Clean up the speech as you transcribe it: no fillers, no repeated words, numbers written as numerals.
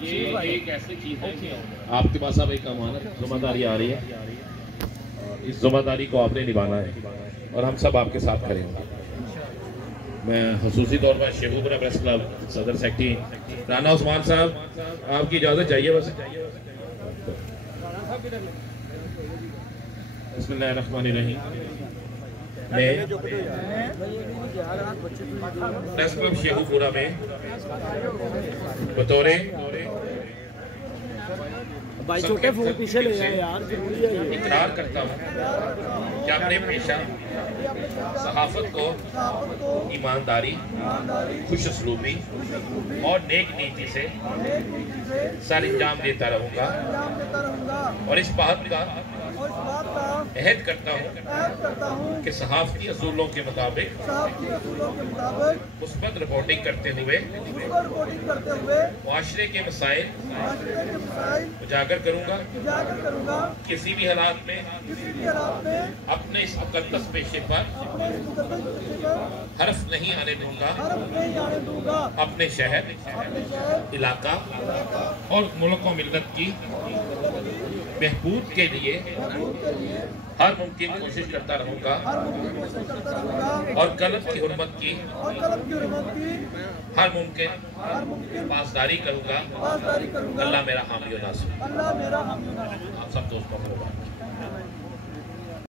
ये एक ऐसी चीज़ है कि आपके पास अब एक अमानत जिम्मेदारी आ रही है, इस जिम्मेदारी को आपने निभाना है और हम सब आपके साथ खड़ेंगे। मैं खसूसी तौर पर शेखुपुरा प्रेस क्लब सदर सेक्रेटरी राना उस्मान साहब आपकी इजाज़त चाहिए बस। बिस्मिल्लाहिर्रहमानिर्रहीम। मैं प्रेस क्लब शेखुपुरा में बतौर भाई छोटे फोन पीछे ले जाए यार, जरूरी है ये। इकरार करता हूँ कि अपने पेशा सहाफत को ईमानदारी, खुशसलूबी और नेक नीति से सर अंजाम देता रहूँगा और इस बात का अहद करता हूँ कि सहाफती असूलों के मुताबिक मुस्बत रिपोर्टिंग करते हुए मुआशरे के मसाइल उजागर करूँगा। किसी भी हालात में अपने इस मुकद्दस पेशे पर हर्फ नहीं आने दूंगा। अपने शहर, इलाका और मुल्क व मिल्लत की बहबूद के लिए हर मुमकिन कोशिश करता रहूंगा और कलम की हुर्मत की हर मुमकिन पासदारी करूंगा। अल्लाह मेरा हामी और नासिर। आप सब दोस्तों को